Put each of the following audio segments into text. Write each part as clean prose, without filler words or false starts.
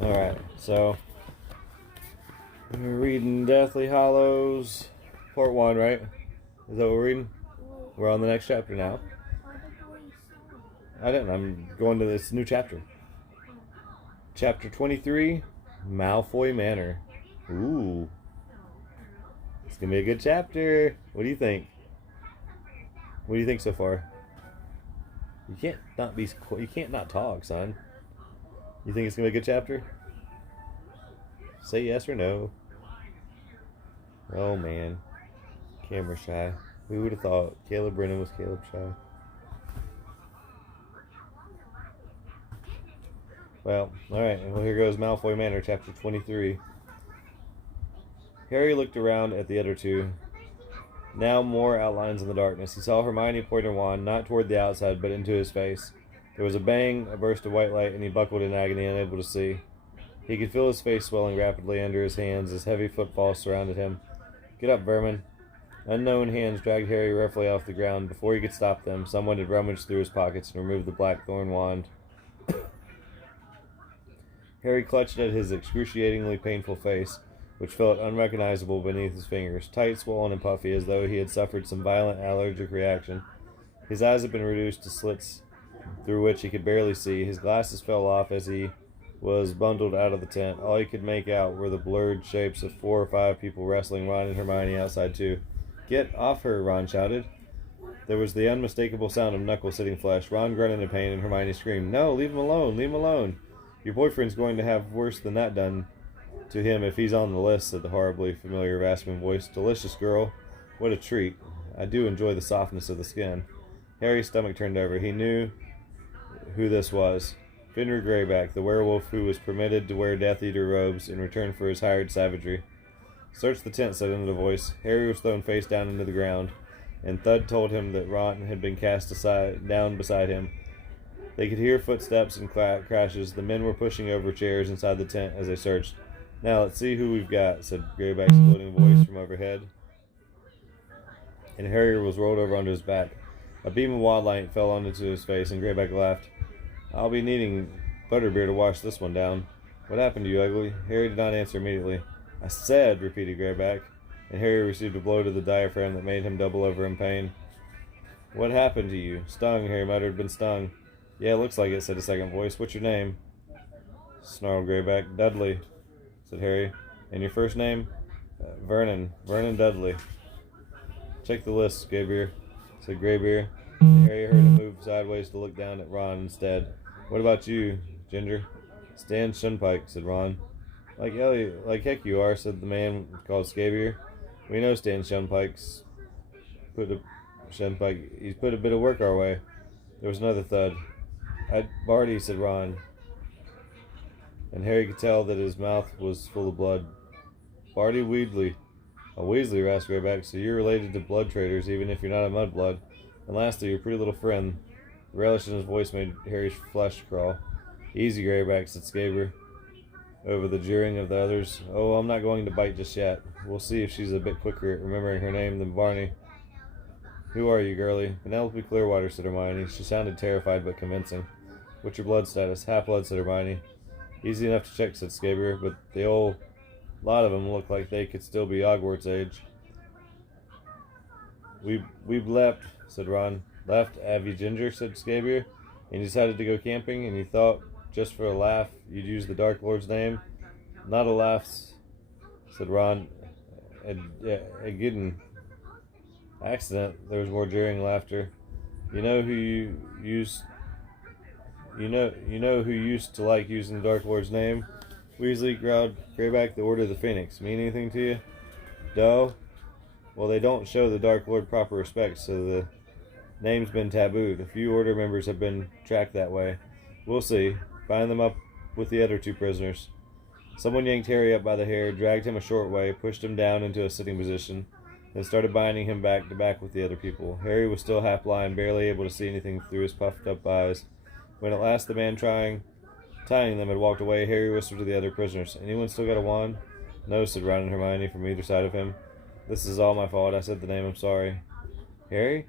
Alright, so we're reading Deathly Hallows, Part 1, right? Is that what we're reading? We're on the next chapter now. I didn't. I'm going to this new chapter. Chapter 23, Malfoy Manor. Ooh. It's going to be a good chapter. What do you think? What do you think so far? You can't not talk, son. You think it's going to be a good chapter? Say yes or no. Oh, man. Camera shy. Who would have thought Caleb Brennan was Caleb shy? Well, alright. Well, here goes Malfoy Manor, chapter 23. Harry looked around at the other two. Now more outlines in the darkness. He saw Hermione point her wand, not toward the outside, but into his face. There was a bang, a burst of white light, and he buckled in agony, unable to see. He could feel his face swelling rapidly under his hands as heavy footfalls surrounded him. Get up, vermin. Unknown hands dragged Harry roughly off the ground. Before he could stop them, someone had rummaged through his pockets and removed the blackthorn wand. Harry clutched at his excruciatingly painful face, which felt unrecognizable beneath his fingers, tight, swollen, and puffy, as though he had suffered some violent allergic reaction. His eyes had been reduced to slits through which he could barely see. His glasses fell off as he was bundled out of the tent. All he could make out were the blurred shapes of 4 or 5 people wrestling Ron and Hermione outside too. Get off her, Ron shouted. There was the unmistakable sound of knuckles hitting flesh. Ron grunted in pain and Hermione screamed, "No, leave him alone, leave him alone. Your boyfriend's going to have worse than that done to him if he's on the list," said the horribly familiar rasping voice. "Delicious girl. What a treat. I do enjoy the softness of the skin." Harry's stomach turned over. He knew who this was. Fenrir Greyback, the werewolf who was permitted to wear Death Eater robes in return for his hired savagery. "Search the tent," said another voice. Harry was thrown face down into the ground, and Thud told him that Ron had been cast down beside him. They could hear footsteps and crashes. The men were pushing over chairs inside the tent as they searched. "Now let's see who we've got," said Greyback's floating voice from overhead. And Harry was rolled over onto his back. A beam of wild light fell onto his face, and Greyback laughed. "I'll be needing butterbeer to wash this one down. What happened to you, ugly?" Harry did not answer immediately. "I said," repeated Greyback, and Harry received a blow to the diaphragm that made him double over in pain. "What happened to you?" "Stung," Harry muttered. "Been stung." "Yeah, looks like it," said a second voice. "What's your name?" snarled Greyback. "Dudley," said Harry. "And your first name?" Vernon Dudley." "Check the list, Greybeard," said Greybeard. Harry heard him move sideways to look down at Ron instead. "What about you, Ginger?" "Stan Shunpike," said Ron. Like heck you are," said the man called Scabier. "We know Stan Shunpike's he's put a bit of work our way." There was another thud. "Barty," said Ron, and Harry could tell that his mouth was full of blood. "Barty Weasley." "A Weasley," rasped Greyback. "So you're related to blood traders, even if you're not a mudblood. And lastly, your pretty little friend." The relish in his voice made Harry's flesh crawl. "Easy, Greyback," said Scabier, over the jeering of the others. "Oh, I'm not going to bite just yet. We'll see if she's a bit quicker at remembering her name than Barney." "Who are you, girlie?" "Penelope Clearwater," said Hermione. She sounded terrified but convincing. "What's your blood status?" "Half-blood," said Hermione. "Easy enough to check," said Scabier, "but the old lot of them look like they could still be Hogwarts age." We've left," said Ron. "Left, have you, Ginger?" said Scabier. "And you decided to go camping, and you thought, just for a laugh, you'd use the Dark Lord's name?" "Not a laugh," said Ron. "A giddin' accident." There was more jeering laughter. You know who used to like using the Dark Lord's name?" Weasley growled. "Greyback, the Order of the Phoenix. Mean anything to you?" "No. Well, they don't show the Dark Lord proper respect, so the name's been tabooed. A few Order members have been tracked that way. We'll see. Find them up with the other 2 prisoners." Someone yanked Harry up by the hair, dragged him a short way, pushed him down into a sitting position, and started binding him back to back with the other people. Harry was still half blind, barely able to see anything through his puffed up eyes. When at last the man tying them had walked away, Harry whispered to the other prisoners, "Anyone still got a wand?" "No," said Ron and Hermione from either side of him. "This is all my fault. I said the name. I'm sorry." "Harry?"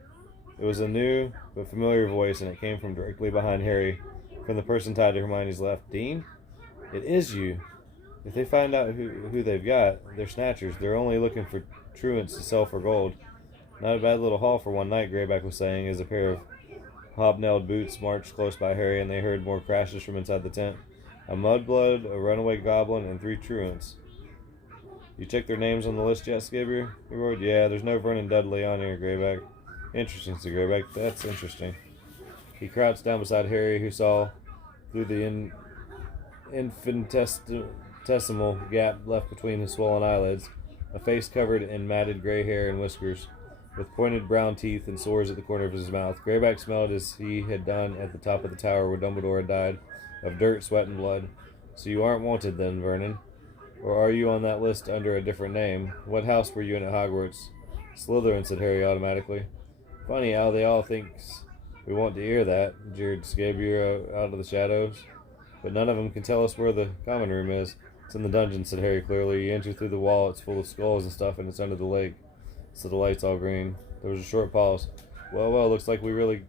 It was a new but familiar voice, and it came from directly behind Harry, from the person tied to Hermione's left. "Dean?" It is you. If they find out who they've got, they're snatchers. They're only looking for truants to sell for gold. Not a bad little haul for one night, Greyback was saying, as a pair of hobnailed boots marched close by Harry, and they heard more crashes from inside the tent. A mudblood, a runaway goblin, and 3 truants. You checked their names on the list yet, Skibber? He roared. Yeah, there's no Vernon Dudley on here, Greyback. Interesting, said Greyback. That's interesting. He crouched down beside Harry, who saw through the infinitesimal gap left between his swollen eyelids, a face covered in matted gray hair and whiskers, with pointed brown teeth and sores at the corner of his mouth. Greyback smelled, as he had done at the top of the tower where Dumbledore had died, of dirt, sweat, and blood. So you aren't wanted then, Vernon? Or are you on that list under a different name? What house were you in at Hogwarts? Slytherin, said Harry automatically. Funny how they all thinks we want to hear that, jeered Scabier out of the shadows. But none of them can tell us where the common room is. It's in the dungeon, said Harry clearly. You enter through the wall, it's full of skulls and stuff, and it's under the lake. So the light's all green. There was a short pause. Well, looks like we really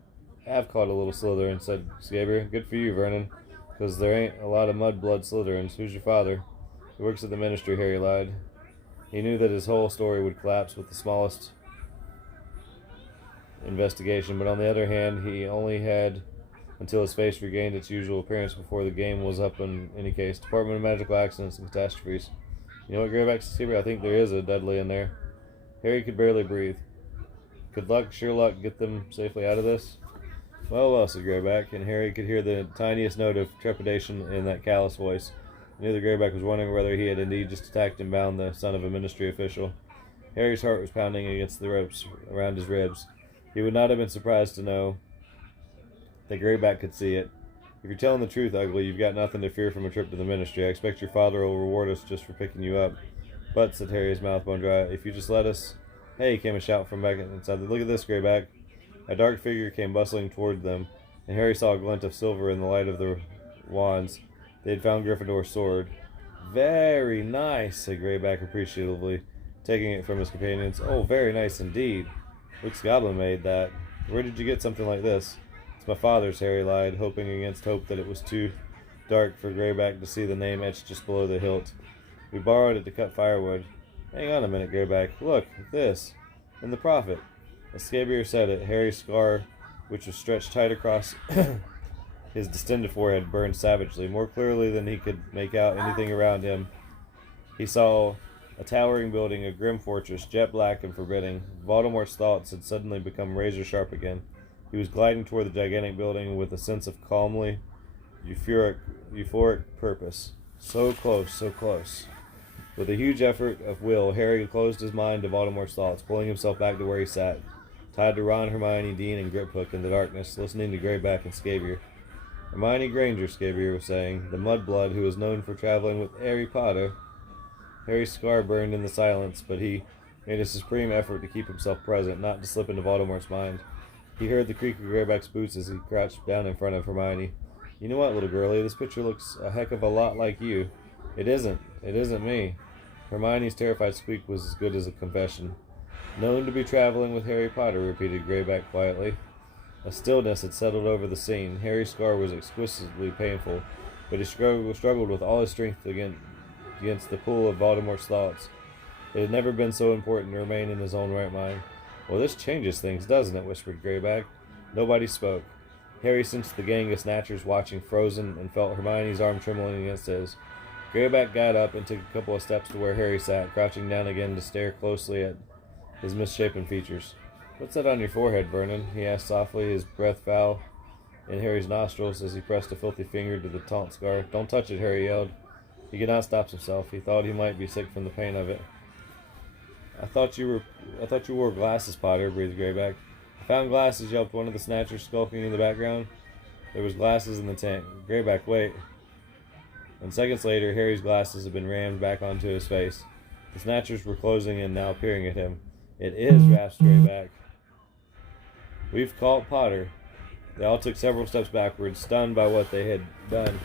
have caught a little Slytherin, said Scabier. Good for you, Vernon, because there ain't a lot of mudblood Slytherins. Who's your father? He works at the ministry, Harry lied. He knew that his whole story would collapse with the smallest investigation, but on the other hand, he only had until his face regained its usual appearance before the game was up in any case. Department of Magical Accidents and Catastrophes. You know what, Greyback, Skibber? I think there is a Dudley in there. Harry could barely breathe. Could luck, sure luck, get them safely out of this? Well, said Greyback, and Harry could hear the tiniest note of trepidation in that callous voice. He knew the Greyback was wondering whether he had indeed just attacked and bound the son of a ministry official. Harry's heart was pounding against the ropes around his ribs. He would not have been surprised to know that Greyback could see it. If you're telling the truth, Ugly, you've got nothing to fear from a trip to the ministry. I expect your father will reward us just for picking you up. But, said Harry, his mouth bone dry, if you just let us... Hey, came a shout from back inside. Look at this, Greyback. A dark figure came bustling toward them, and Harry saw a glint of silver in the light of the wands. They had found Gryffindor's sword. Very nice, said Greyback appreciatively, taking it from his companions. Oh, very nice indeed. Luke's goblin made that. Where did you get something like this? It's my father's, Harry lied, hoping against hope that it was too dark for Greyback to see the name etched just below the hilt. We borrowed it to cut firewood. Hang on a minute, Greyback. Look, this. And the prophet. As Scabier said it, Harry's scar, which was stretched tight across his distended forehead, burned savagely. More clearly than he could make out anything around him, he saw a towering building, a grim fortress, jet black and forbidding. Voldemort's thoughts had suddenly become razor sharp again. He was gliding toward the gigantic building with a sense of calmly euphoric purpose. So close, so close. With a huge effort of will, Harry closed his mind to Voldemort's thoughts, pulling himself back to where he sat, tied to Ron, Hermione, Dean, and Griphook in the darkness, listening to Greyback and Scabier. Hermione Granger, Scabier was saying, the mudblood who was known for traveling with Harry Potter. Harry's scar burned in the silence, but he made a supreme effort to keep himself present, not to slip into Voldemort's mind. He heard the creak of Greyback's boots as he crouched down in front of Hermione. You know what, little girlie, this picture looks a heck of a lot like you. It isn't. It isn't me. Hermione's terrified squeak was as good as a confession. Known to be traveling with Harry Potter, repeated Greyback quietly. A stillness had settled over the scene. Harry's scar was exquisitely painful, but he struggled with all his strength against the pull of Voldemort's thoughts. It had never been so important to remain in his own right mind. Well, this changes things, doesn't it? Whispered Greyback. Nobody spoke. Harry sensed the gang of snatchers watching frozen and felt Hermione's arm trembling against his. Greyback got up and took a couple of steps to where Harry sat, crouching down again to stare closely at his misshapen features. What's that on your forehead, Vernon? He asked softly, his breath foul in Harry's nostrils as he pressed a filthy finger to the taunt scar. Don't touch it, Harry yelled. He could not stop himself. He thought he might be sick from the pain of it. I thought you wore glasses, Potter, breathed Greyback. I found glasses, yelped one of the snatchers skulking in the background. There was glasses in the tent. Greyback, wait. And seconds later, Harry's glasses had been rammed back onto his face. The snatchers were closing in, now peering at him. It is, rasped Greyback. We've caught Potter. They all took several steps backwards, stunned by what they had done.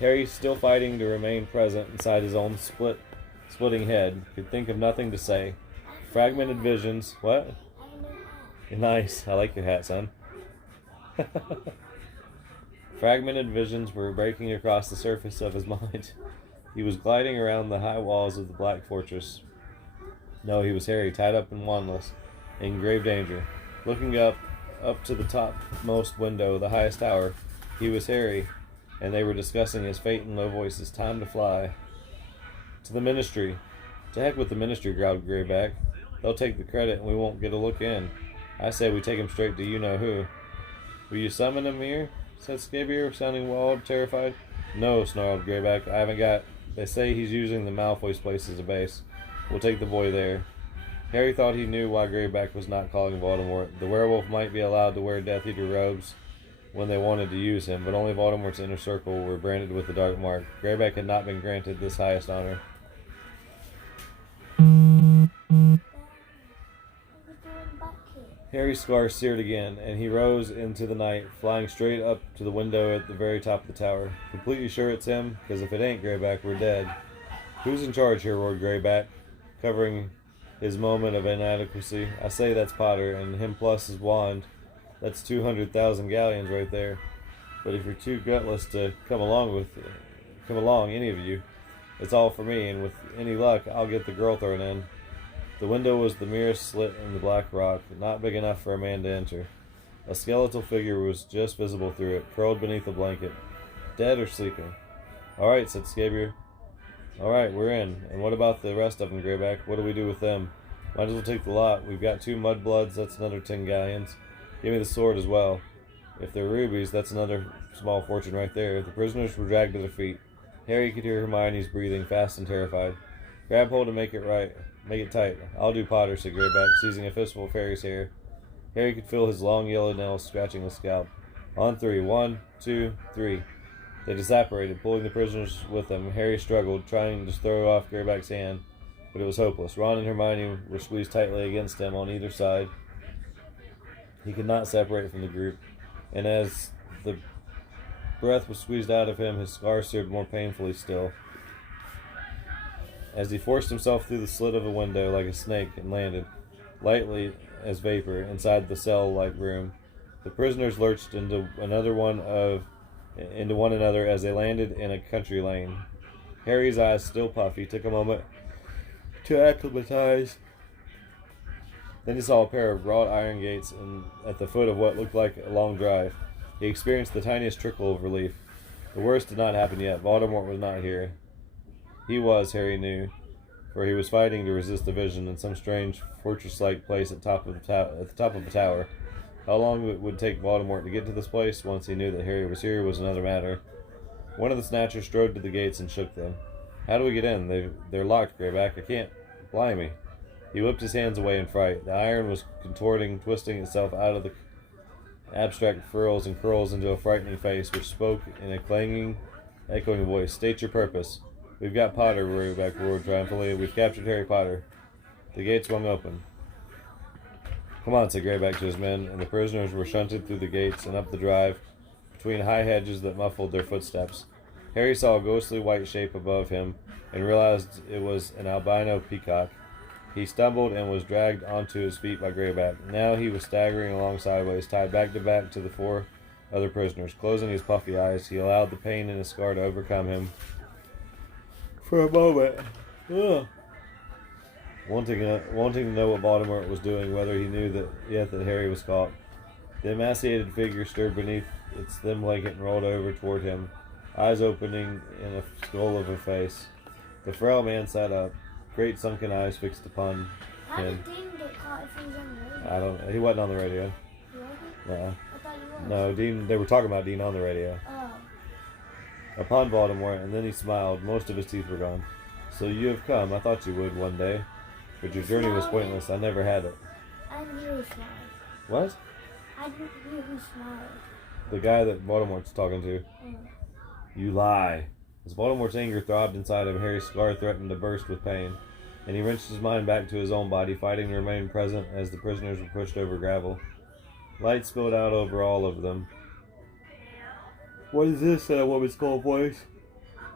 Harry, still fighting to remain present inside his own splitting head, could think of nothing to say. Fragmented visions. What? Nice. I like your hat, son. Fragmented visions were breaking across the surface of his mind. He was gliding around the high walls of the Black Fortress. No, he was Harry, tied up and wandless, in grave danger. Looking up to the topmost window, the highest tower, he was Harry, and they were discussing his fate in low voices. Time to fly. To the Ministry. To heck with the Ministry, growled Greyback. They'll take the credit and we won't get a look in. I say we take him straight to you-know-who. Will you summon him here? Said Scabier, sounding wild, terrified. No, snarled Greyback. I haven't got... They say he's using the Malfoy's place as a base. We'll take the boy there. Harry thought he knew why Greyback was not calling Voldemort. The werewolf might be allowed to wear Death Eater robes when they wanted to use him, but only Voldemort's inner circle were branded with the Dark Mark. Greyback had not been granted this highest honor. Harry's scar seared again, and he rose into the night, flying straight up to the window at the very top of the tower. Completely sure it's him, because if it ain't Greyback, we're dead. Who's in charge here, roared Greyback, covering his moment of inadequacy. I say that's Potter, and him plus his wand. That's 200,000 galleons right there. But if you're too gutless to come along, any of you, it's all for me, and with any luck, I'll get the girl thrown in. The window was the merest slit in the black rock, not big enough for a man to enter. A skeletal figure was just visible through it, curled beneath a blanket. Dead or sleeping? All right, said Scabier. All right, we're in. And what about the rest of them, Greyback? What do we do with them? Might as well take the lot. We've got 2 mudbloods, that's another 10 galleons. Give me the sword as well. If they're rubies, that's another small fortune right there. The prisoners were dragged to their feet. Harry could hear Hermione's breathing, fast and terrified. Grab hold and make it right. Make it tight. I'll do Potter, said Greyback, seizing a fistful of Harry's hair. Harry could feel his long yellow nails scratching his scalp. On 3. 1, 2, 3. They disapparated, pulling the prisoners with them. Harry struggled, trying to throw off Greyback's hand, but it was hopeless. Ron and Hermione were squeezed tightly against him on either side. He could not separate from the group, and as the breath was squeezed out of him, his scar seared more painfully still. As he forced himself through the slit of a window like a snake and landed, lightly as vapor, inside the cell-like room, the prisoners lurched into one another as they landed in a country lane. Harry's eyes, still puffy, took a moment to acclimatize. Then he saw a pair of wrought iron gates at the foot of what looked like a long drive. He experienced the tiniest trickle of relief. The worst did not happen yet. Voldemort was not here. He was, Harry knew, for he was fighting to resist the vision in some strange fortress-like place at the top of the tower. How long it would take Voldemort to get to this place, once he knew that Harry was here, was another matter. One of the Snatchers strode to the gates and shook them. How do we get in? They're locked, Greyback. I can't. Blimey. He whipped his hands away in fright. The iron was contorting, twisting itself out of the abstract furls and curls into a frightening face, which spoke in a clanging, echoing voice. State your purpose. We've got Potter, Greyback roared triumphantly. We've captured Harry Potter. The gates swung open. Come on, said Greyback to his men, and the prisoners were shunted through the gates and up the drive, between high hedges that muffled their footsteps. Harry saw a ghostly white shape above him, and realized it was an albino peacock. He stumbled and was dragged onto his feet by Greyback. Now he was staggering along sideways, tied back to the 4 other prisoners. Closing his puffy eyes, he allowed the pain in his scar to overcome him. For a moment, wanting to know what Voldemort was doing, whether he knew that Harry was caught. The emaciated figure stirred beneath its thin blanket and rolled over toward him, eyes opening in a skull of a face. The frail man sat up, great sunken eyes fixed upon How him. did Dean get caught if he was on the radio? I don't know. He wasn't on the radio. He wasn't? No. I thought he was. No, Dean. They were talking about Dean on the radio. Oh. Upon Voldemort, and then he smiled. Most of his teeth were gone. So you have come. I thought you would one day. But your journey was pointless. I never had it. I didn't hear who smiled. What? I didn't hear who smiled. The guy that Voldemort's talking to. You lie. As Voldemort's anger throbbed inside him, Harry's scar threatened to burst with pain, and he wrenched his mind back to his own body, fighting to remain present as the prisoners were pushed over gravel. Light spilled out over all of them. What is this? Said a woman's cold voice.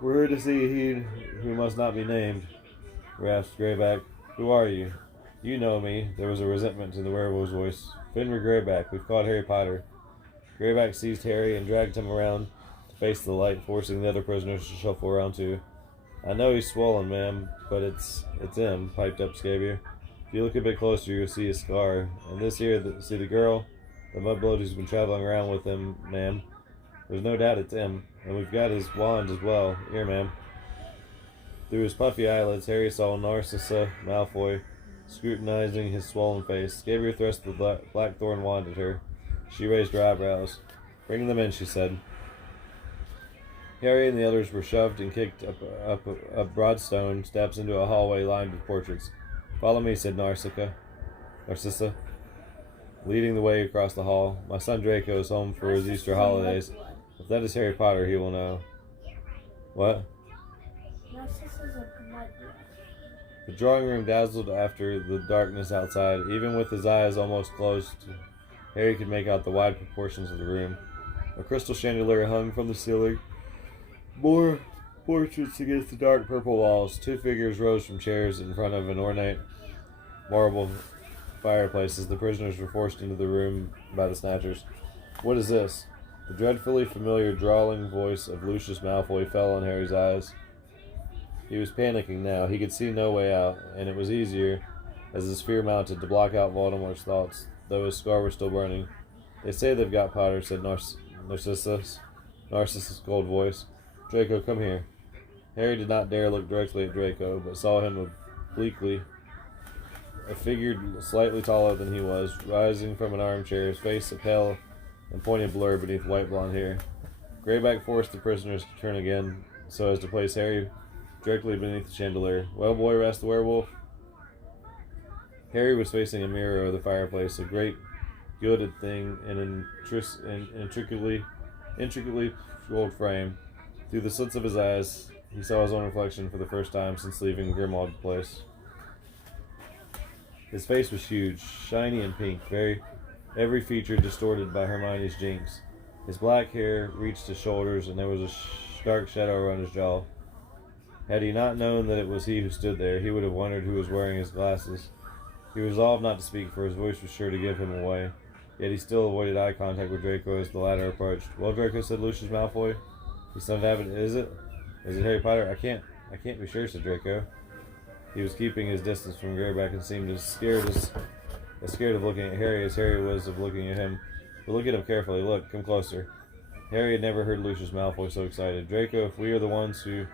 We're here to see he who must not be named, rasped Greyback. Who are you? You know me. There was a resentment to the werewolf's voice. Fenrir Greyback, we've caught Harry Potter. Greyback seized Harry and dragged him around to face the light, forcing the other prisoners to shuffle around too. I know he's swollen, ma'am, but it's him, piped up Scabier. If you look a bit closer, you'll see a scar. And this here, see the girl? The mudblood who's been traveling around with him, ma'am. There's no doubt it's him. And we've got his wand as well. Here, ma'am. Through his puffy eyelids, Harry saw Narcissa Malfoy scrutinizing his swollen face. Scabier thrust the blackthorn wand at her. She raised her eyebrows. Bring them in, she said. Harry and the others were shoved and kicked up broad stone steps into a hallway lined with portraits. Follow me, said Narcissa, leading the way across the hall. My son Draco is home for his Easter holidays. If that is Harry Potter, he will know. What? Narcissus a mudblood. The drawing room dazzled after the darkness outside. Even with his eyes almost closed, Harry could make out the wide proportions of the room. A crystal chandelier hung from the ceiling. More portraits against the dark purple walls. Two figures rose from chairs in front of an ornate marble fireplace as the prisoners were forced into the room by the Snatchers. What is this? The dreadfully familiar drawling voice of Lucius Malfoy fell on Harry's eyes. He was panicking now. He could see no way out, and it was easier, as his fear mounted, to block out Voldemort's thoughts, though his scar was still burning. They say they've got Potter, said Narcissus' cold voice. Draco, come here. Harry did not dare look directly at Draco, but saw him obliquely, a figure slightly taller than he was, rising from an armchair, his face a pale and pointed blur beneath white blonde hair. Greyback forced the prisoners to turn again, so as to place Harry directly beneath the chandelier. Well, boy, asked the werewolf. Harry was facing a mirror of the fireplace, a great gilded thing in an intricately gold frame. Through the slits of his eyes, he saw his own reflection for the first time since leaving Grimmauld Place. His face was huge, shiny and pink, every feature distorted by Hermione's jinx. His black hair reached his shoulders, and there was a dark shadow around his jaw. Had he not known that it was he who stood there, he would have wondered who was wearing his glasses. He resolved not to speak, for his voice was sure to give him away. Yet he still avoided eye contact with Draco as the latter approached. Well, Draco, said Lucius Malfoy. You son of Abbott, is it? Is it Harry Potter? I can't be sure, said Draco. He was keeping his distance from Greyback and seemed as scared of looking at Harry as Harry was of looking at him. But look at him carefully. Look, come closer. Harry had never heard Lucius Malfoy so excited. Draco, if we are the ones who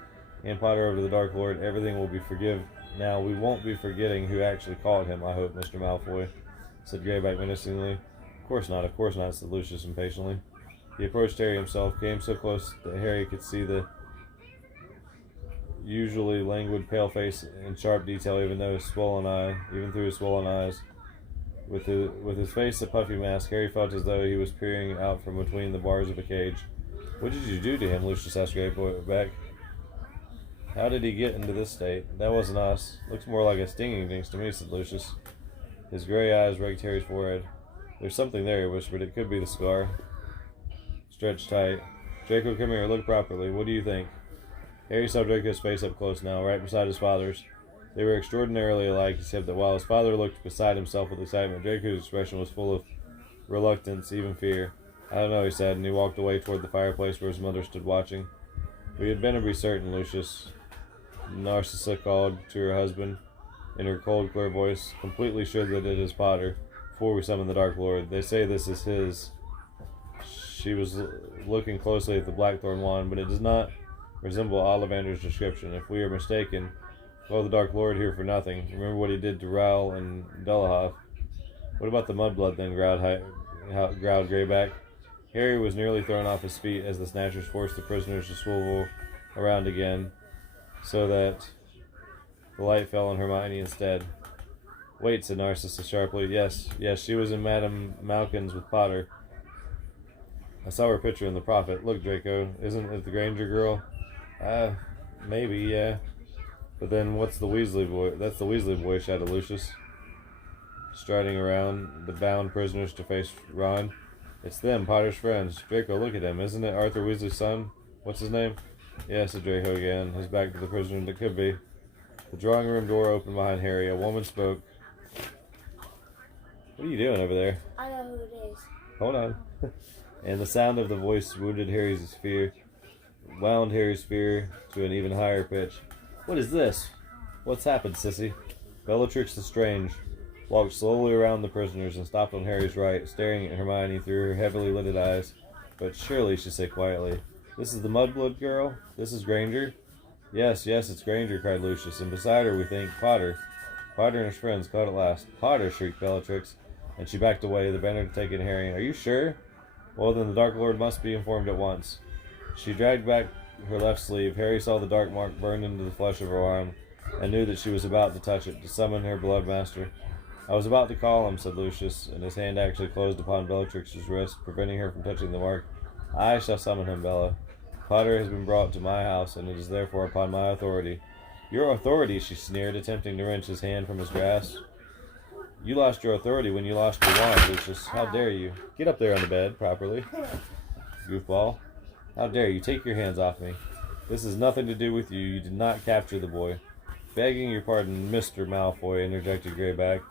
hand Potter over to the Dark Lord, everything will be forgiven. Now, we won't be forgetting who actually caught him, I hope, Mr. Malfoy, said Greyback menacingly. Of course not, said Lucius impatiently. He approached Harry himself, came so close that Harry could see the usually languid pale face in sharp detail, even through his swollen eyes. With his face a puffy mask, Harry felt as though he was peering out from between the bars of a cage. What did you do to him? Lucius asked Greyback. How did he get into this state? That wasn't us. Looks more like a stinging jinx to me, said Lucius. His gray eyes raked Harry's forehead. There's something there, he whispered. It could be the scar. Stretched tight. Draco, come here. Look properly. What do you think? Harry saw Draco's face up close now, right beside his father's. They were extraordinarily alike, except that while his father looked beside himself with excitement, Draco's expression was full of reluctance, even fear. I don't know, he said, and he walked away toward the fireplace where his mother stood watching. We had better be certain, Lucius, Narcissa called to her husband in her cold, clear voice, completely sure that it is Potter, before we summon the Dark Lord. They say this is his. She was looking closely at the blackthorn wand, but it does not resemble Ollivander's description. If we are mistaken, call the Dark Lord here for nothing. Remember what he did to Raoul and Dullahoff. What about the mudblood then, growled Greyback. Harry was nearly thrown off his feet as the Snatchers forced the prisoners to swivel around again, so that the light fell on Hermione instead. Wait, said Narcissa sharply. Yes, she was in Madame Malkin's with Potter. I saw her picture in the Prophet. Look, Draco, isn't it the Granger girl? Maybe, yeah. But then what's the Weasley boy? That's the Weasley boy, shouted Lucius, striding around the bound prisoners to face Ron. It's them, Potter's friends. Draco, look at him. Isn't it Arthur Weasley's son? What's his name? Yeah, said Draco again, his back to the prisoner. It could be. The drawing room door opened behind Harry. A woman spoke. What are you doing over there? I know who it is. Hold on. and the sound of the voice wound Harry's fear to an even higher pitch. What is this? What's happened, sissy? Bellatrix Lestrange walked slowly around the prisoners and stopped on Harry's right, staring at Hermione through her heavily lidded eyes. But surely, she said quietly, this is the Mudblood girl? This is Granger? Yes, it's Granger, cried Lucius, and beside her, we think, Potter. Potter and his friends caught at last. Potter, shrieked Bellatrix, and she backed away, the banner taking Harry. Are you sure? Well, then the Dark Lord must be informed at once. She dragged back her left sleeve. Harry saw the dark mark burned into the flesh of her arm, and knew that she was about to touch it, to summon her blood master. I was about to call him, said Lucius, and his hand actually closed upon Bellatrix's wrist, preventing her from touching the mark. I shall summon him, Bella. Potter has been brought to my house, and it is therefore upon my authority. Your authority, she sneered, attempting to wrench his hand from his grasp. You lost your authority when you lost your wand, Lucius. How dare you? Get up there on the bed, properly. Goofball. How dare you? Take your hands off me. This has nothing to do with you. You did not capture the boy. Begging your pardon, Mr. Malfoy, interjected Greyback.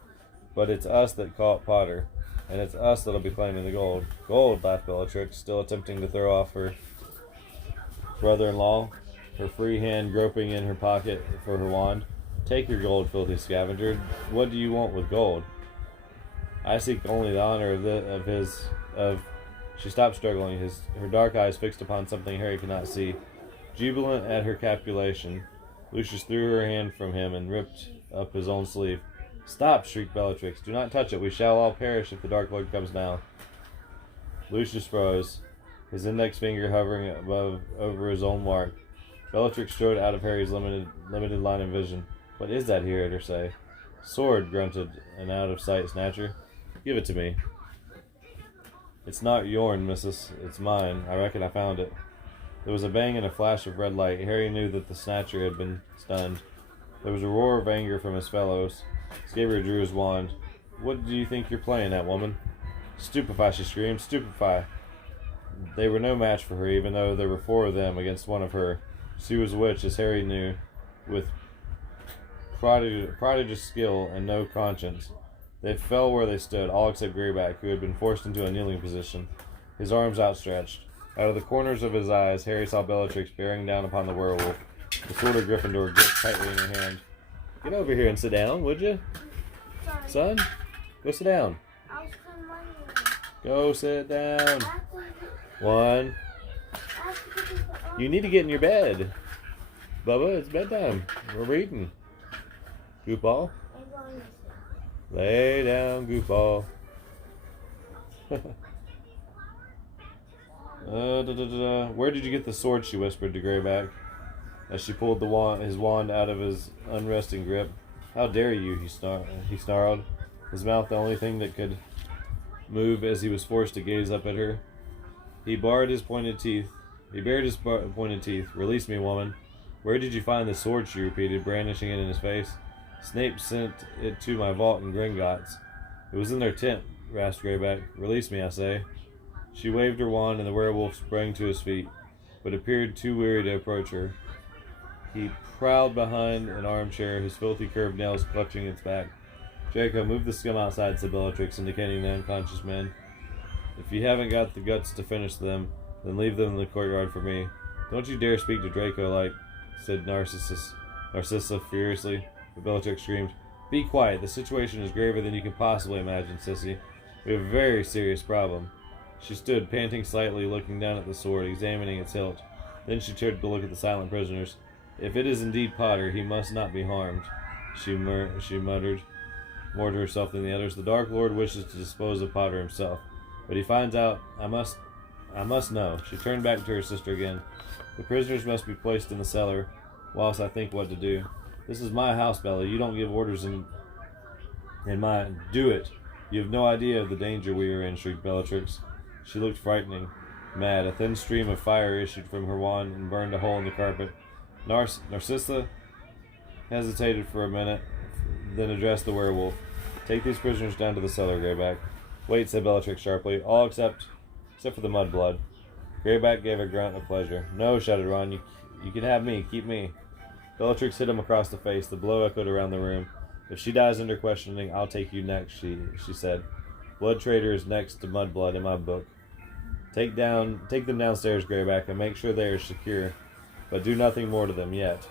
But it's us that caught Potter, and it's us that'll be claiming the gold. Gold, laughed Bellatrix, still attempting to throw off her brother-in-law, her free hand groping in her pocket for her wand. Take your gold, filthy scavenger. What do you want with gold? I seek only the honor of She stopped struggling, her dark eyes fixed upon something Harry could not see. Jubilant at her capitulation, Lucius threw her hand from him and ripped up his own sleeve. Stop, shrieked Bellatrix. Do not touch it. We shall all perish if the Dark Lord comes down. Lucius froze, his index finger hovering over his own mark. Bellatrix strode out of Harry's limited line of vision. What is that he heard her say? Sword, grunted an out-of-sight snatcher. Give it to me. It's not yourn, missus. It's mine. I reckon I found it. There was a bang and a flash of red light. Harry knew that the snatcher had been stunned. There was a roar of anger from his fellows. Scaber drew his wand. What do you think you're playing at, woman? Stupefy, she screamed. Stupefy. They were no match for her, even though there were 4 of them against 1 of her. She was a witch, as Harry knew, with prodigious skill and no conscience. They fell where they stood, all except Greyback, who had been forced into a kneeling position, his arms outstretched. Out of the corners of his eyes, Harry saw Bellatrix bearing down upon the werewolf, the sword of Gryffindor gripped tightly in her hand. Get over here and sit down, would you? Sorry. Son? Go sit down. I was wondering. Go sit down. 1. You need to get in your bed. Bubba, it's bedtime. We're reading. Goofball. Lay down, goofball. Where did you get the sword? She whispered to Greyback, as she pulled his wand out of his unresting grip. How dare you? He snarled, his mouth the only thing that could move as he was forced to gaze up at her. He bared his pointed teeth. Release me, woman. Where did you find the sword? She repeated, brandishing it in his face. Snape sent it to my vault in Gringotts. It was in their tent, rasped Greyback. Release me, I say. She waved her wand, and the werewolf sprang to his feet, but appeared too weary to approach her. He prowled behind an armchair, his filthy curved nails clutching its back. Draco, move the scum outside, said Bellatrix, indicating the unconscious men. If you haven't got the guts to finish them, then leave them in the courtyard for me. Don't you dare speak to Draco like, said Narcissa furiously. But Bellatrix screamed, Be quiet, the situation is graver than you can possibly imagine, sissy. We have a very serious problem. She stood, panting slightly, looking down at the sword, examining its hilt. Then she turned to look at the silent prisoners. If it is indeed Potter, he must not be harmed, she muttered, more to herself than the others. The Dark Lord wishes to dispose of Potter himself. But he finds out, I must know. She turned back to her sister again. The prisoners must be placed in the cellar, whilst I think what to do. This is my house, Bella. You don't give orders in mine. Do it. You have no idea of the danger we are in, shrieked Bellatrix. She looked frightening, mad. A thin stream of fire issued from her wand and burned a hole in the carpet. Narcissa hesitated for a minute, then addressed the werewolf. Take these prisoners down to the cellar, Greyback. Wait, said Bellatrix sharply. All except for the mudblood. Greyback gave a grunt of pleasure. No, shouted Ron. You can have me. Keep me. Bellatrix hit him across the face. The blow echoed around the room. If she dies under questioning, I'll take you next, she said. Blood traitor is next to mudblood in my book. Take them downstairs, Greyback, and make sure they are secure, but do nothing more to them yet.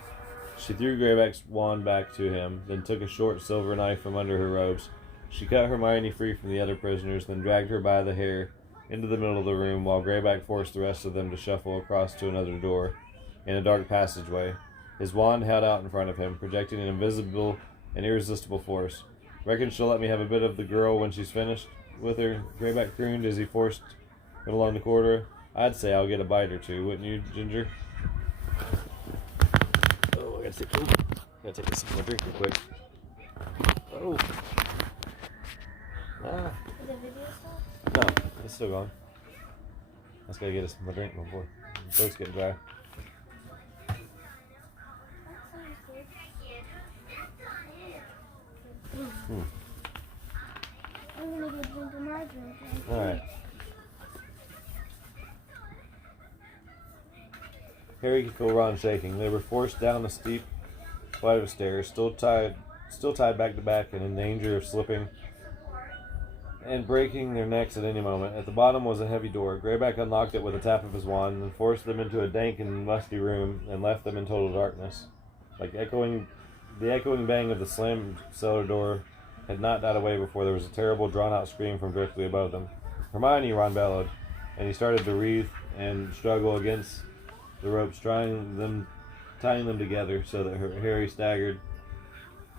She threw Greyback's wand back to him, then took a short silver knife from under her robes. She cut Hermione free from the other prisoners, then dragged her by the hair into the middle of the room, while Greyback forced the rest of them to shuffle across to another door in a dark passageway, his wand held out in front of him, projecting an invisible and irresistible force. Reckon she'll let me have a bit of the girl when she's finished with her? Greyback crooned as he forced it along the corridor. I'd say I'll get a bite or two, wouldn't you, Ginger? Oh, I gotta take a sip of my drink real quick. Oh. Ah. Is the video still? No, it's still going. I just gotta get us my drink before the throat's getting dry. That sounds good. I'm gonna go drink a my drink. Alright. Harry could feel Ron shaking. They were forced down a steep flight of stairs, still tied back to back and in danger of slipping and breaking their necks at any moment. At the bottom was a heavy door. Greyback unlocked it with a tap of his wand and forced them into a dank and musty room and left them in total darkness. The echoing bang of the slammed cellar door had not died away before there was a terrible drawn-out scream from directly above them. Hermione, Ron bellowed, and he started to writhe and struggle against the ropes, tying them together so that Harry staggered.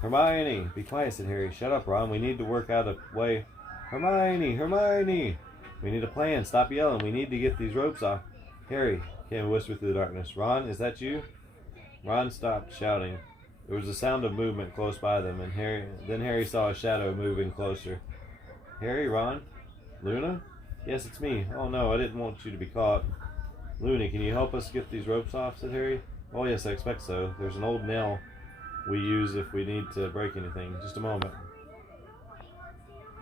Hermione! Be quiet, said Harry. Shut up, Ron. We need to work out a way. Hermione! We need a plan. Stop yelling. We need to get these ropes off. Harry, came a whisper through the darkness. Ron, is that you? Ron stopped shouting. There was a sound of movement close by them, and Harry saw a shadow moving closer. Harry, Ron? Luna? Yes, it's me. Oh no, I didn't want you to be caught. Luna, can you help us get these ropes off? Said Harry. Oh yes, I expect so. There's an old nail we use if we need to break anything. Just a moment.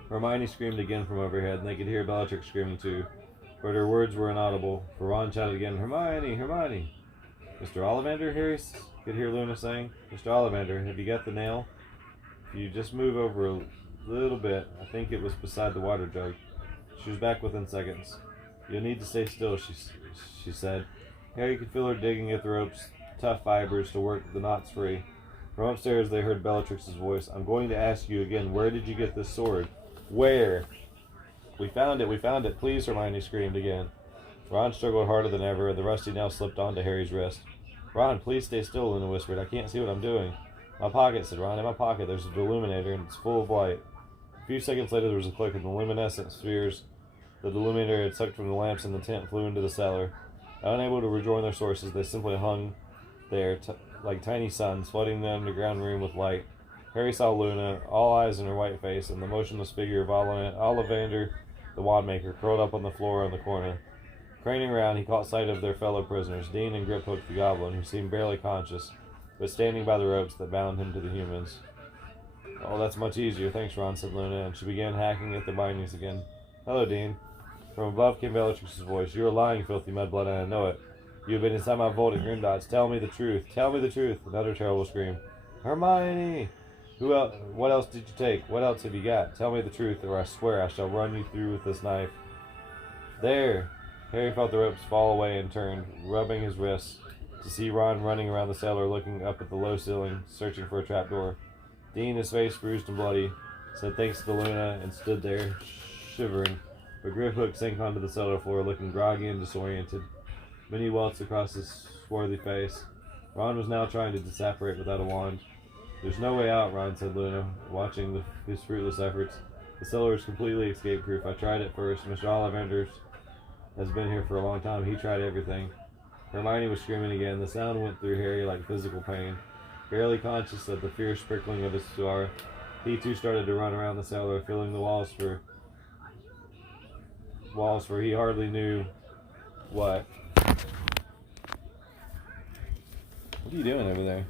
Hermione screamed again from overhead, and they could hear Bellatrix screaming too, but her words were inaudible, for Ron shouted again, Hermione, Hermione! Mr. Ollivander, Harry could hear Luna saying. Mr. Ollivander, have you got the nail? If you just move over a little bit, I think it was beside the water jug. She was back within seconds. You'll need to stay still, she said. Harry could feel her digging at the rope's tough fibers to work the knots free. From upstairs they heard Bellatrix's voice. I'm going to ask you again, where did you get this sword? Where? We found it, please, Hermione screamed again. Ron struggled harder than ever, and the rusty nail slipped onto Harry's wrist. Ron, please stay still, Luna whispered. I can't see what I'm doing. My pocket, said Ron. In my pocket there's an illuminator, and it's full of light. A few seconds later there was a click, and the luminescent spheres that the illuminator had sucked from the lamps in the tent flew into the cellar. Unable to rejoin their sources, they simply hung there like tiny suns, flooding the underground room with light. Harry saw Luna, all eyes in her white face, and the motionless figure of Ollivander, the wandmaker, curled up on the floor in the corner. Craning around, he caught sight of their fellow prisoners, Dean and Griphook the Goblin, who seemed barely conscious, but standing by the ropes that bound him to the humans. Oh, that's much easier, thanks, Ron, said Luna, and she began hacking at the bindings again. Hello, Dean. From above came Bellatrix's voice. You are lying, filthy mudblood, and I know it. You have been inside my vault at Grimdot's. Tell me the truth. Tell me the truth. Another terrible scream. Hermione! Who else? What else did you take? What else have you got? Tell me the truth, or I swear I shall run you through with this knife. There! Harry felt the ropes fall away and turned, rubbing his wrists, to see Ron running around the cellar, looking up at the low ceiling, searching for a trapdoor. Dean, his face bruised and bloody, said thanks to Luna and stood there, shivering. But Griphook sank onto the cellar floor, looking groggy and disoriented. Many welts across his swarthy face. Ron was now trying to disapparate without a wand. There's no way out, Ron said Luna, watching his fruitless efforts. The cellar is completely escape-proof. I tried it first. Mr. Ollivander has been here for a long time. He tried everything. Hermione was screaming again. The sound went through Harry like physical pain. Barely conscious of the fierce prickling of his scar, he too started to run around the cellar, filling the walls for he hardly knew what. What are you doing over there?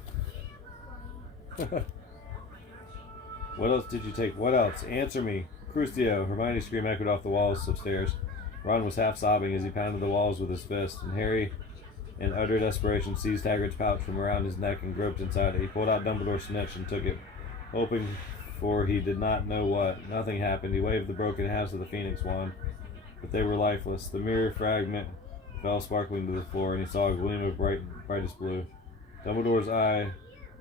What else did you take? What else? Answer me. Crucio. Hermione's scream echoed off the walls upstairs. Ron was half sobbing as he pounded the walls with his fist, and Harry, in utter desperation, seized Hagrid's pouch from around his neck and groped inside it. He pulled out Dumbledore's snitch and took it, hoping for he did not know what. Nothing happened. He waved the broken halves of the Phoenix wand. but they were lifeless. The mirror fragment fell sparkling to the floor, and he saw a gleam of brightest blue. Dumbledore's eye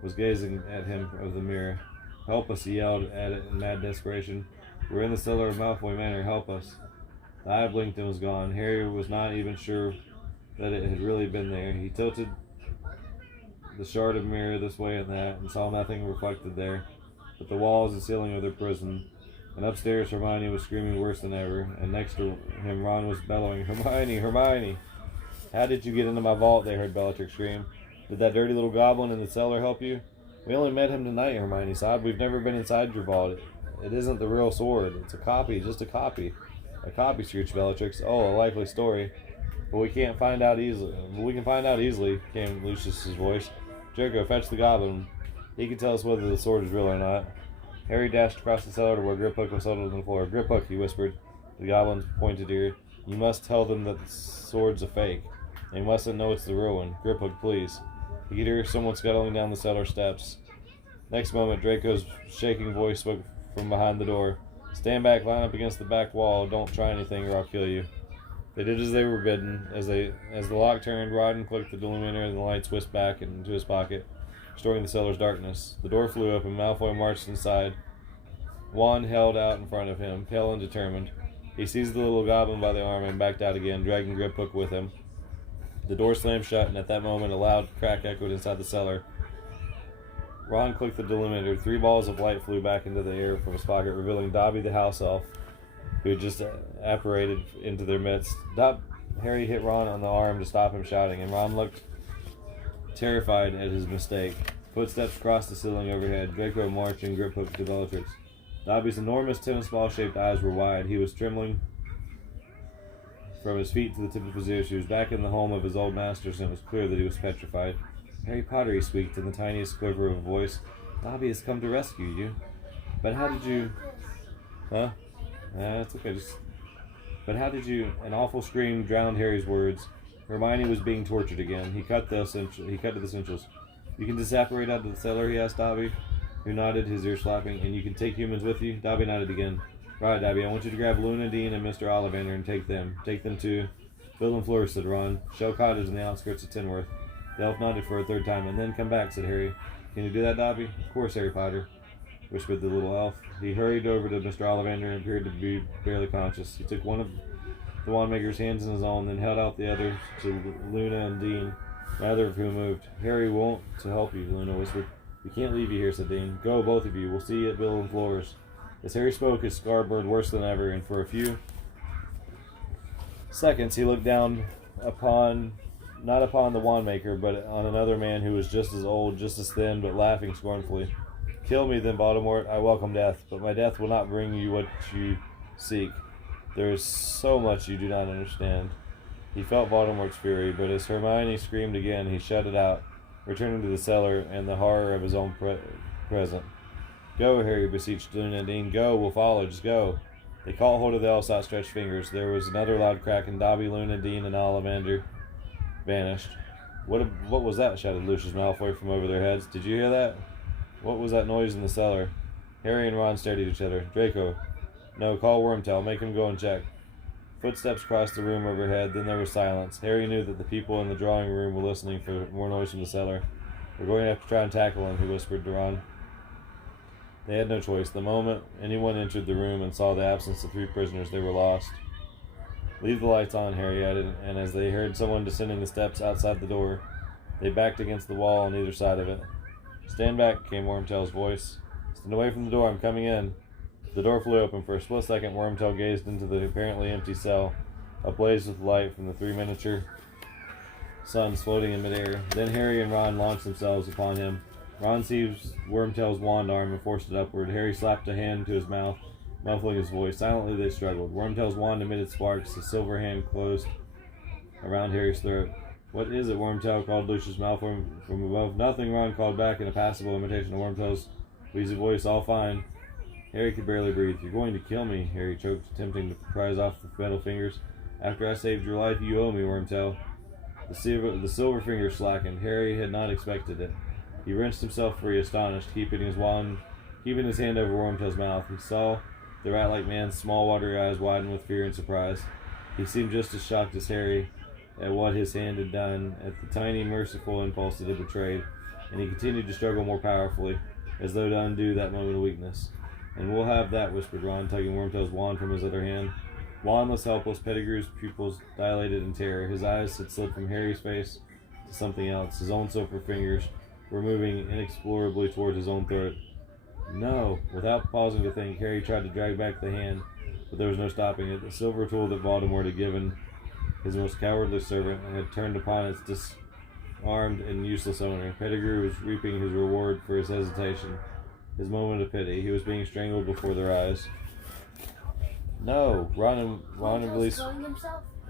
was gazing at him of the mirror. "Help us," he yelled at it in mad desperation. "We're in the cellar of Malfoy Manor. Help us." The eye blinked and was gone. Harry was not even sure that it had really been there. He tilted the shard of mirror this way and that, and saw nothing reflected there but the walls and ceiling of their prison. And upstairs, Hermione was screaming worse than ever, and next to him, Ron was bellowing, "Hermione, Hermione!" "How did you get into my vault?" they heard Bellatrix scream. "Did that dirty little goblin in the cellar help you?" "We only met him tonight," Hermione sobbed. "We've never been inside your vault. It isn't the real sword. It's a copy, just a copy." "A copy," screeched Bellatrix. "Oh, a likely story. But we can't find out easily." "We can find out easily," came Lucius's voice. "Draco, fetch the goblin. He can tell us whether the sword is real or not." Harry dashed across the cellar to where Griphook was huddled on the floor. "Griphook," he whispered to the goblin's pointed ear, "you must tell them that the sword's a fake. They mustn't know it's the real one. Griphook, please." He could hear someone scuttling down the cellar steps. Next moment, Draco's shaking voice spoke from behind the door. "Stand back, line up against the back wall. Don't try anything or I'll kill you." They did as they were bidden. As the lock turned, Rodden clicked the illuminator and the lights whisked back into his pocket, restoring the cellar's darkness. The door flew open. Malfoy marched inside, wand held out in front of him, pale and determined. He seized the little goblin by the arm and backed out again, dragging Griphook with him. The door slammed shut, and at that moment a loud crack echoed inside the cellar. Ron clicked the illuminator. 3 balls of light flew back into the air from his pocket, revealing Dobby the house elf, who had just apparated into their midst. Harry hit Ron on the arm to stop him shouting, and Ron looked terrified at his mistake. Footsteps crossed the ceiling overhead. Draco marched and Griphook to Bellatrix. Dobby's enormous tennis ball-shaped eyes were wide. He was trembling from his feet to the tip of his ears. He was back in the home of his old masters, and it was clear that he was petrified. "Harry Potter," he squeaked in the tiniest quiver of a voice, "Dobby has come to rescue you." "But how did you..." "Huh? It's okay, But how did you..." An awful scream drowned Harry's words. Hermione was being tortured again. He cut to the essentials. "You can disapparate out of the cellar?" he asked Dobby, who nodded, his ears flapping. "And you can take humans with you?" Dobby nodded again. "Right, Dobby, I want you to grab Luna, Dean, and Mr. Ollivander and take them. Take them to..." "Phil and Fleur," said Ron. "Shell Cottage in the outskirts of Tinworth." The elf nodded for a third time. "And then come back," said Harry. "Can you do that, Dobby?" "Of course, Harry Potter," whispered the little elf. He hurried over to Mr. Ollivander and appeared to be barely conscious. He took one of the wandmaker's hands in his own, then held out the other to Luna and Dean, neither of whom moved. "Harry won't to help you," Luna whispered. "We can't leave you here," said Dean. "Go, both of you. We'll see you at Bill and Flora's." As Harry spoke, his scar burned worse than ever, and for a few seconds he looked down not upon the wandmaker, but on another man who was just as old, just as thin, but laughing scornfully. "Kill me, then, Voldemort. I welcome death, but my death will not bring you what you seek. There is so much you do not understand." He felt Voldemort's fury, but as Hermione screamed again, he shut it out, returning to the cellar and the horror of his own present. "Go," Harry beseeched Luna and Dean. "Go, we'll follow. Just go." They caught hold of the elf's outstretched fingers. There was another loud crack, and Dobby, Luna, Dean, and Ollivander vanished. What was that?" shouted Lucius Malfoy from over their heads. "Did you hear that? What was that noise in the cellar?" Harry and Ron stared at each other. "Draco." "No, call Wormtail. Make him go and check." Footsteps crossed the room overhead. Then there was silence. Harry knew that the people in the drawing room were listening for more noise from the cellar. "We're going to have to try and tackle him," he whispered to Ron. They had no choice. The moment anyone entered the room and saw the absence of 3 prisoners, they were lost. "Leave the lights on," Harry added, and as they heard someone descending the steps outside the door, they backed against the wall on either side of it. "Stand back," came Wormtail's voice. "Stand away from the door. I'm coming in." The door flew open. For a split second, Wormtail gazed into the apparently empty cell, ablaze with light from the 3 miniature suns floating in midair. Then Harry and Ron launched themselves upon him. Ron seized Wormtail's wand arm and forced it upward. Harry slapped a hand to his mouth, muffling his voice. Silently they struggled. Wormtail's wand emitted sparks. His silver hand closed around Harry's throat. "What is it, Wormtail?" called Lucius Malfoy from above. "Nothing," Ron called back in a passable imitation of Wormtail's wheezy voice. "All fine." Harry could barely breathe. "You're going to kill me," Harry choked, attempting to prise off the metal fingers. "After I saved your life, you owe me, Wormtail." The silver fingers slackened. Harry had not expected it. He wrenched himself free, astonished, keeping his hand over Wormtail's mouth. He saw the rat-like man's small, watery eyes widen with fear and surprise. He seemed just as shocked as Harry at what his hand had done, at the tiny, merciful impulse it had betrayed, and he continued to struggle more powerfully, as though to undo that moment of weakness. "And we'll have that," whispered Ron, tugging Wormtail's wand from his other hand. Wandless, helpless, Pettigrew's pupils dilated in terror. His eyes had slid from Harry's face to something else. His own silver fingers were moving inexplorably towards his own throat. "No!" Without pausing to think, Harry tried to drag back the hand, but there was no stopping it. The silver tool that Voldemort had given his most cowardly servant had turned upon its disarmed and useless owner. Pettigrew was reaping his reward for his hesitation, his moment of pity. He was being strangled before their eyes. "No!" Ron released.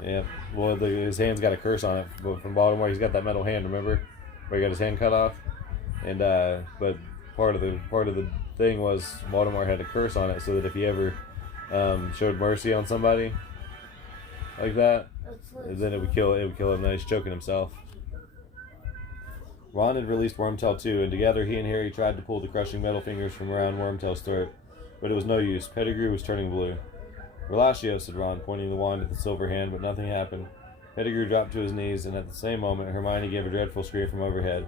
Yeah, well, his hand's got a curse on it, but from Voldemort, he's got that metal hand. Remember, where he got his hand cut off, and but part of the thing was Voldemort had a curse on it, so that if he ever showed mercy on somebody like that, then it would kill him. Then he's choking himself. Ron had released Wormtail too, and together he and Harry tried to pull the crushing metal fingers from around Wormtail's throat, but it was no use. Pettigrew was turning blue. "Relatio," said Ron, pointing the wand at the silver hand, but nothing happened. Pettigrew dropped to his knees, and at the same moment, Hermione gave a dreadful scream from overhead.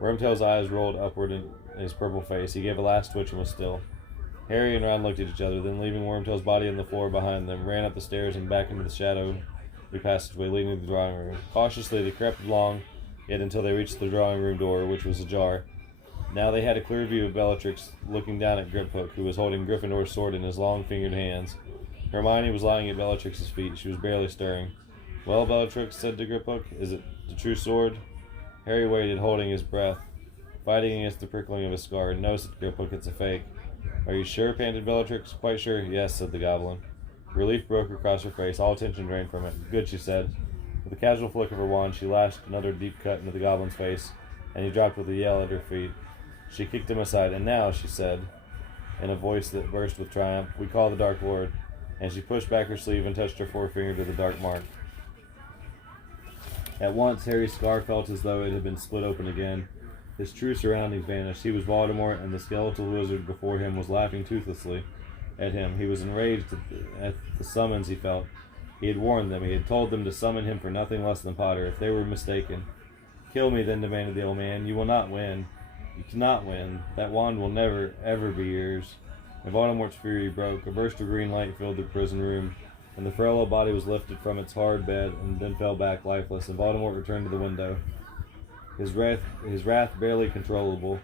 Wormtail's eyes rolled upward in his purple face. He gave a last twitch and was still. Harry and Ron looked at each other, then leaving Wormtail's body on the floor behind them, ran up the stairs and back into the shadowy passageway leading to the drawing room. Cautiously, they crept along it until they reached the drawing room door, which was ajar. Now they had a clear view of Bellatrix looking down at Griphook, who was holding Gryffindor's sword in his long-fingered hands. Hermione was lying at Bellatrix's feet. She was barely stirring. "Well, Bellatrix," said to Griphook, "is it the true sword?" Harry waited, holding his breath, fighting against the prickling of his scar. "No," said Griphook, "it's a fake." "Are you sure?" panted Bellatrix. "Quite sure." "Yes," said the goblin. Relief broke across her face. All tension drained from it. "Good," she said. With a casual flick of her wand, she lashed another deep cut into the goblin's face, and he dropped with a yell at her feet. She kicked him aside. "And now," she said, in a voice that burst with triumph, "we call the Dark Lord." And she pushed back her sleeve and touched her forefinger to the dark mark. At once, Harry's scar felt as though it had been split open again. His true surroundings vanished. He was Voldemort, and the skeletal wizard before him was laughing toothlessly at him. He was enraged at the summons he felt. He had warned them. He had told them to summon him for nothing less than Potter, if they were mistaken. "Kill me, then," demanded the old man. "You will not win. You cannot win. That wand will never, ever be yours." And Voldemort's fury broke. A burst of green light filled the prison room, and the frail old body was lifted from its hard bed and then fell back lifeless, and Voldemort returned to the window, his wrath barely controllable.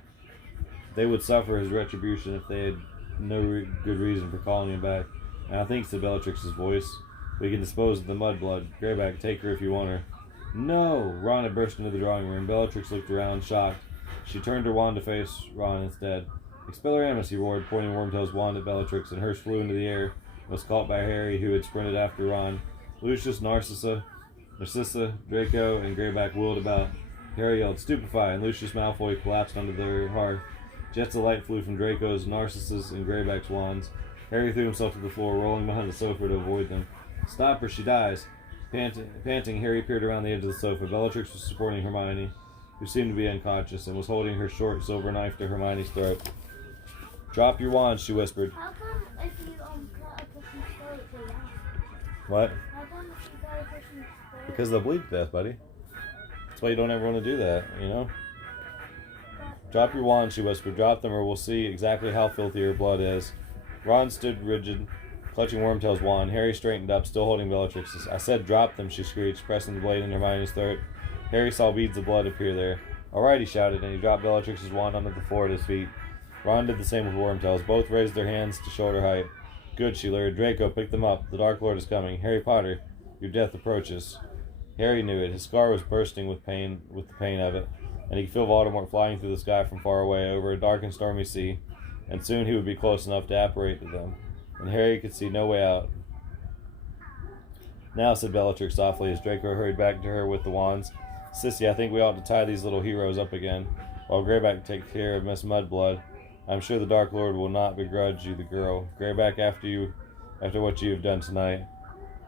They would suffer his retribution if they had no good reason for calling him back. "And I think," said Bellatrix's voice, "we can dispose of the mudblood. Greyback, take her if you want her." "No!" Ron had burst into the drawing room. Bellatrix looked around, shocked. She turned her wand to face Ron instead. "Expelliarmus," he roared, pointing Wormtail's wand at Bellatrix, and hers flew into the air and was caught by Harry, who had sprinted after Ron. Lucius, Narcissa, Draco, and Greyback wheeled about. Harry yelled, "Stupefy!" and Lucius Malfoy collapsed onto their hearth. Jets of light flew from Draco's, Narcissa's, and Greyback's wands. Harry threw himself to the floor, rolling behind the sofa to avoid them. "Stop her, she dies!" Panting, Harry peered around the edge of the sofa. Bellatrix was supporting Hermione, who seemed to be unconscious, and was holding her short silver knife to Hermione's throat. "Drop your wand," she whispered. How come if you cut a person's throat, they die? "What?" How come if you cut a person's throat? "Because they'll bleed to death, buddy. That's why you don't ever want to do that, you know? "Drop your wand," she whispered. "Drop them, or we'll see exactly how filthy your blood is." Ron stood rigid, clutching Wormtail's wand. Harry straightened up, still holding Bellatrix's. "I said drop them," she screeched, pressing the blade in Hermione's throat. Harry saw beads of blood appear there. "All right," he shouted, and he dropped Bellatrix's wand onto the floor at his feet. Ron did the same with Wormtail's. Both raised their hands to shoulder height. "Good," she lured. "Draco, pick them up. The Dark Lord is coming. Harry Potter, your death approaches." Harry knew it. His scar was bursting with the pain of it, and he could feel Voldemort flying through the sky from far away over a dark and stormy sea, and soon he would be close enough to apparate to them, and Harry could see no way out. "Now," said Bellatrix softly as Draco hurried back to her with the wands. "Sissy, I think we ought to tie these little heroes up again, while Greyback takes care of Miss Mudblood. I'm sure the Dark Lord will not begrudge you the girl. Greyback, after what you have done tonight."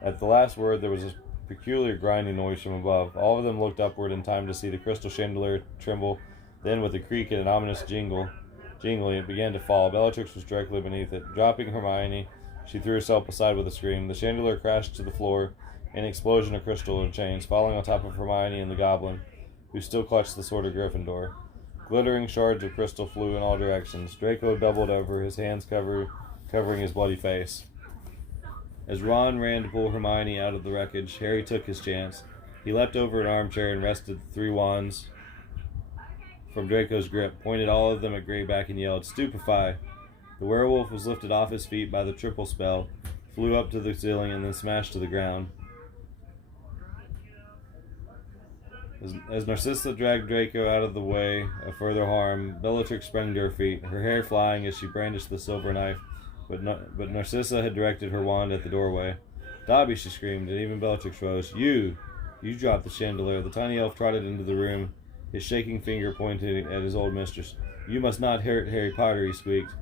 At the last word, there was a peculiar grinding noise from above. All of them looked upward in time to see the crystal chandelier tremble. Then, with a creak and an ominous jingling, it began to fall. Bellatrix was directly beneath it. Dropping Hermione, she threw herself aside with a scream. The chandelier crashed to the floor, an explosion of crystal and chains, falling on top of Hermione and the goblin, who still clutched the sword of Gryffindor. Glittering shards of crystal flew in all directions. Draco doubled over, his hands covering his bloody face. As Ron ran to pull Hermione out of the wreckage, Harry took his chance. He leapt over an armchair and wrested the 3 wands from Draco's grip, pointed all of them at Greyback and yelled, "Stupefy!" The werewolf was lifted off his feet by the triple spell, flew up to the ceiling, and then smashed to the ground. As Narcissa dragged Draco out of the way of further harm, Bellatrix sprang to her feet, her hair flying as she brandished the silver knife, but Narcissa had directed her wand at the doorway. "Dobby!" she screamed, and even Bellatrix rose. You dropped the chandelier." The tiny elf trotted into the room, his shaking finger pointing at his old mistress. "You must not hurt Harry Potter," he squeaked.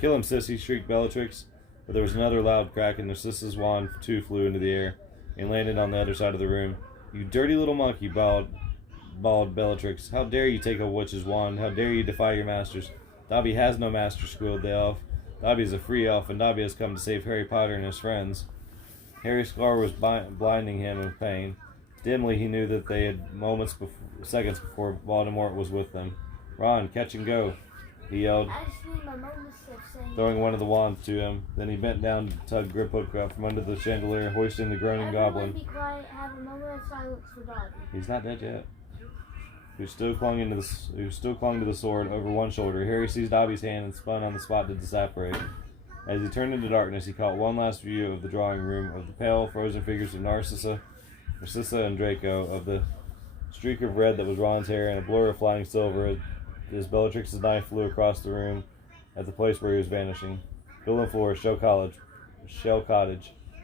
"Kill him, sissy!" shrieked Bellatrix. But there was another loud crack, and Narcissa's wand too flew into the air and landed on the other side of the room. "You dirty little monkey!" bawled Bellatrix. "How dare you take a witch's wand? How dare you defy your masters?" "Dobby has no master," squealed the elf. "Dobby is a free elf, and Dobby has come to save Harry Potter and his friends." Harry's scar was blinding him with pain. Dimly he knew that they had seconds before Voldemort was with them. "Ron, catch and go," he yelled, I just need my moments of saying. throwing one of the wands to him. Then he bent down to tug Griphook up from under the chandelier, hoisting the groaning goblin. Be quiet, have a moment of silence for Dobby. He's not dead yet. Who still clung to the sword over one shoulder. Harry seized Dobby's hand and spun on the spot to disapparate. As he turned into darkness, he caught one last view of the drawing room, of the pale, frozen figures of Narcissa and Draco, of the streak of red that was Ron's hair, and a blur of flying silver as Bellatrix's knife flew across the room at the place where he was vanishing. Bill and Flores, Shell Cottage.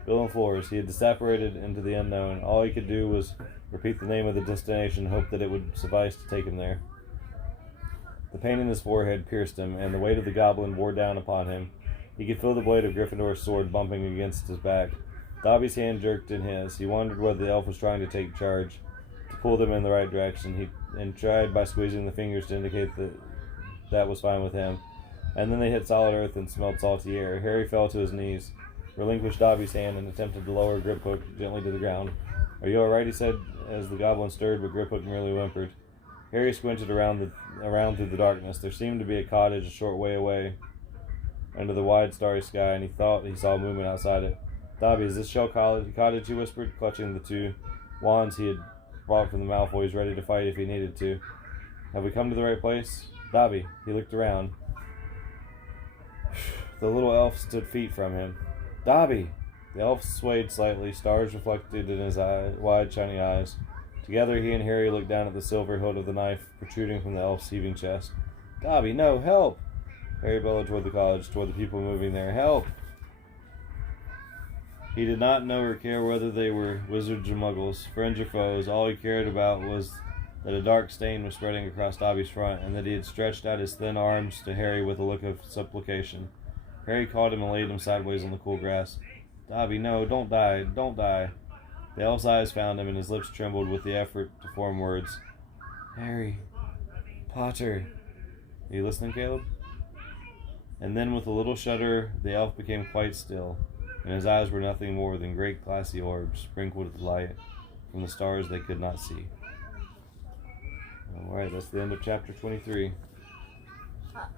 Bill and Flores. He had disapparated into the unknown. All he could do was repeat the name of the destination and hope that it would suffice to take him there. The pain in his forehead pierced him, and the weight of the goblin bore down upon him. He could feel the blade of Gryffindor's sword bumping against his back. Dobby's hand jerked in his. He wondered whether the elf was trying to take charge, to pull them in the right direction. He tried by squeezing the fingers to indicate that was fine with him. And then they hit solid earth and smelled salty air. Harry fell to his knees, relinquished Dobby's hand, and attempted to lower Griphook gently to the ground. "Are you all right?" he said, as the goblin stirred, but Griphook merely whimpered. Harry squinted around through the darkness. There seemed to be a cottage a short way away, under the wide starry sky, and he thought he saw movement outside it. "Dobby, is this Shell Cottage?" he whispered, clutching the 2 wands he had brought from the Malfoys, ready to fight if he needed to. "Have we come to the right place?" "Dobby," he looked around. The little elf stood feet from him. "Dobby!" The elf swayed slightly, stars reflected in his wide, shiny eyes. Together, he and Harry looked down at the silver hilt of the knife protruding from the elf's heaving chest. "Dobby, no, help!" Harry bellowed toward the cottage, toward the people moving there. "Help!" He did not know or care whether they were wizards or muggles, friends or foes. All he cared about was that a dark stain was spreading across Dobby's front, and that he had stretched out his thin arms to Harry with a look of supplication. Harry caught him and laid him sideways on the cool grass. "Dobby, no, don't die, don't die." The elf's eyes found him, and his lips trembled with the effort to form words. "Harry Potter." Are you listening, Caleb? And then with a little shudder, the elf became quite still, and his eyes were nothing more than great glassy orbs sprinkled with light from the stars they could not see. Alright, that's the end of chapter 23.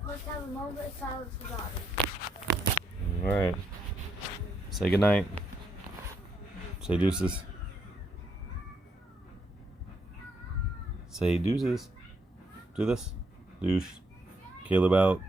Let's have a moment of silence for Dobby. Alright. Say goodnight. Say deuces. Say deuces. Do this. Douche. Caleb out.